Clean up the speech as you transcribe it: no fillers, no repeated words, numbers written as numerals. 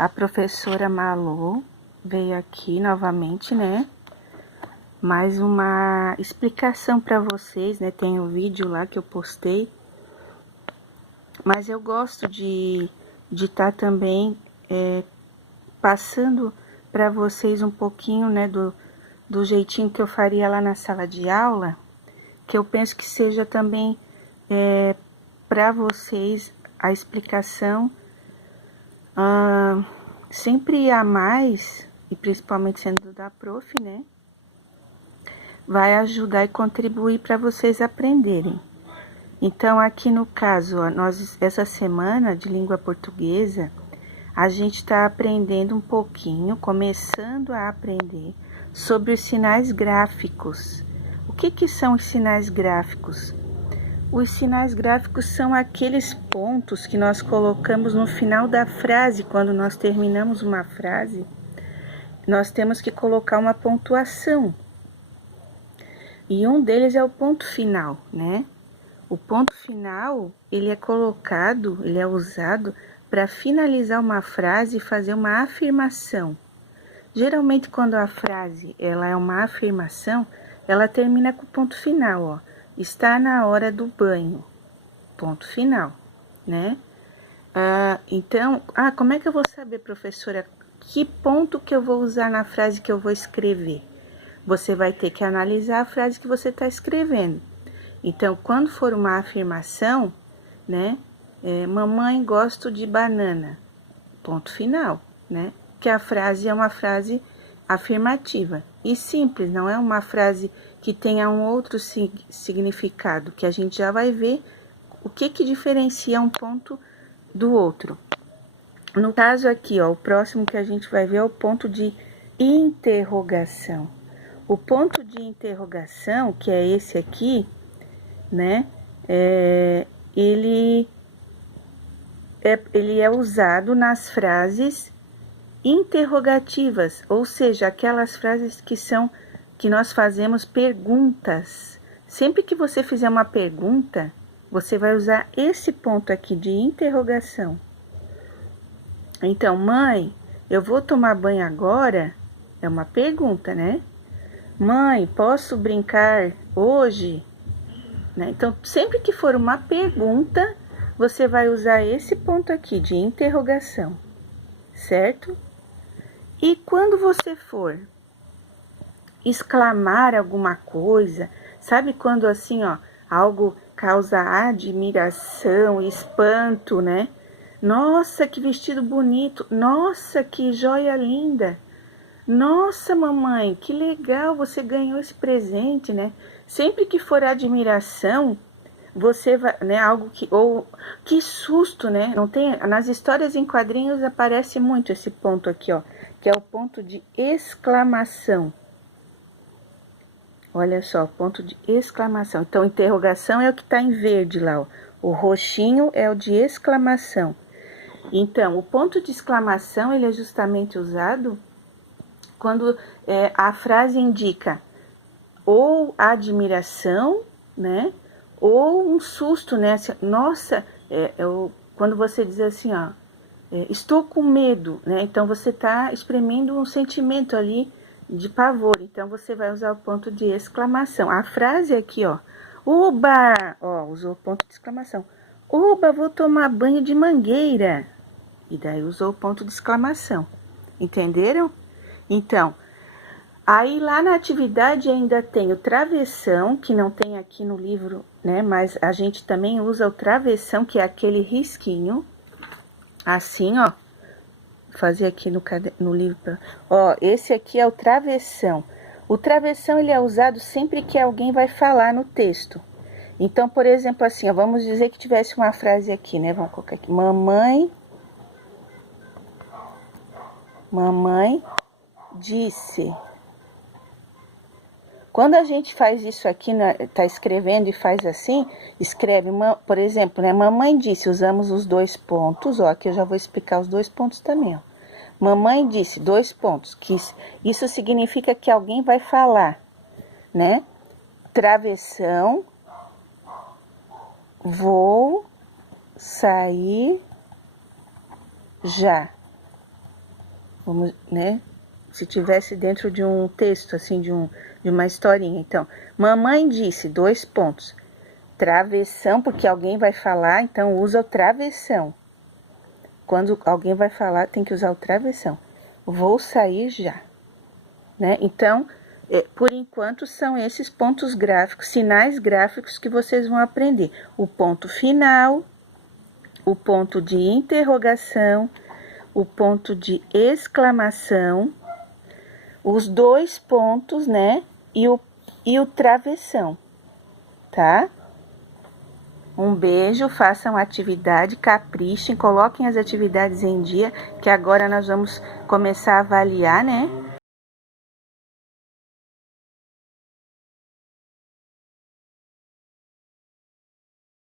A professora Malu veio aqui novamente, né? Mais uma explicação para vocês, né? Tem um vídeo lá que eu postei. Mas eu gosto de estar também passando para vocês um pouquinho, né? Do jeitinho que eu faria lá na sala de aula. Que eu penso que seja também para vocês a explicação sempre a mais, e principalmente sendo da prof, né? Vai ajudar e contribuir para vocês aprenderem. Então, aqui no caso, ó, essa semana de língua portuguesa, a gente está aprendendo um pouquinho, começando a aprender sobre os sinais gráficos. O que são os sinais gráficos? Os sinais gráficos são aqueles pontos que nós colocamos no final da frase. Quando nós terminamos uma frase, nós temos que colocar uma pontuação. E um deles é o ponto final, né? O ponto final, ele é colocado, ele é usado para finalizar uma frase e fazer uma afirmação. Geralmente, quando a frase ela é uma afirmação, ela termina com o ponto final, ó. Está na hora do banho. Ponto final, né? Então, como é que eu vou saber, professora, que ponto que eu vou usar na frase que eu vou escrever? Você vai ter que analisar a frase que você está escrevendo. Então, quando for uma afirmação, né? Mamãe, gosto de banana. Ponto final, né? Que a frase é uma frase afirmativa e simples, não é uma frase que tenha um outro significado, que a gente já vai ver o que diferencia um ponto do outro. No caso aqui, ó, o próximo que a gente vai ver é o ponto de interrogação. O ponto de interrogação, que é esse aqui, né, ele é usado nas frases interrogativas, ou seja, aquelas frases que nós fazemos perguntas. Sempre que você fizer uma pergunta, você vai usar esse ponto aqui de interrogação. Então, mãe, eu vou tomar banho agora? É uma pergunta, né? Mãe, posso brincar hoje? Né? Então, sempre que for uma pergunta, você vai usar esse ponto aqui de interrogação, certo? E quando você for exclamar alguma coisa, sabe quando assim, ó, algo causa admiração, espanto, né? Nossa, que vestido bonito! Nossa, que joia linda! Nossa, mamãe, que legal, você ganhou esse presente, né? Sempre que for admiração, você vai, né, algo que, ou que susto, né? Não tem, nas histórias em quadrinhos aparece muito esse ponto aqui, ó, que é o ponto de exclamação. Olha só, ponto de exclamação. Então, interrogação é o que está em verde lá, ó. O roxinho é o de exclamação. Então, o ponto de exclamação, ele é justamente usado quando a frase indica ou admiração, né? Ou um susto, né? Nossa, quando você diz assim, ó, estou com medo, né? Então, você está exprimindo um sentimento ali de pavor. Então, você vai usar o ponto de exclamação. A frase aqui, ó, oba, ó, usou o ponto de exclamação. Oba, vou tomar banho de mangueira. E daí usou o ponto de exclamação. Entenderam? Então, aí lá na atividade ainda tem o travessão, que não tem aqui no livro, né? Mas a gente também usa o travessão, que é aquele risquinho, assim, ó. Vou fazer aqui no livro. Ó, esse aqui é o travessão. O travessão, ele é usado sempre que alguém vai falar no texto. Então, por exemplo, assim, ó, vamos dizer que tivesse uma frase aqui, né? Vamos colocar aqui. Mamãe disse. Quando a gente faz isso aqui, tá escrevendo e faz assim, escreve, por exemplo, né? Mamãe disse, usamos os dois pontos, ó, aqui eu já vou explicar os dois pontos também, ó. Mamãe disse, dois pontos, que isso significa que alguém vai falar, né? Travessão, vou sair já. vamos, né? Se tivesse dentro de um texto, assim, de uma historinha. Então, mamãe disse, 2 pontos. Travessão, porque alguém vai falar, então usa o travessão. Quando alguém vai falar, tem que usar o travessão. Vou sair já, né? Então, por enquanto, são esses pontos gráficos, sinais gráficos que vocês vão aprender. O ponto final, o ponto de interrogação, o ponto de exclamação, os 2 pontos, né? E o travessão, tá? Um beijo, façam atividade, caprichem, coloquem as atividades em dia, que agora nós vamos começar a avaliar, né?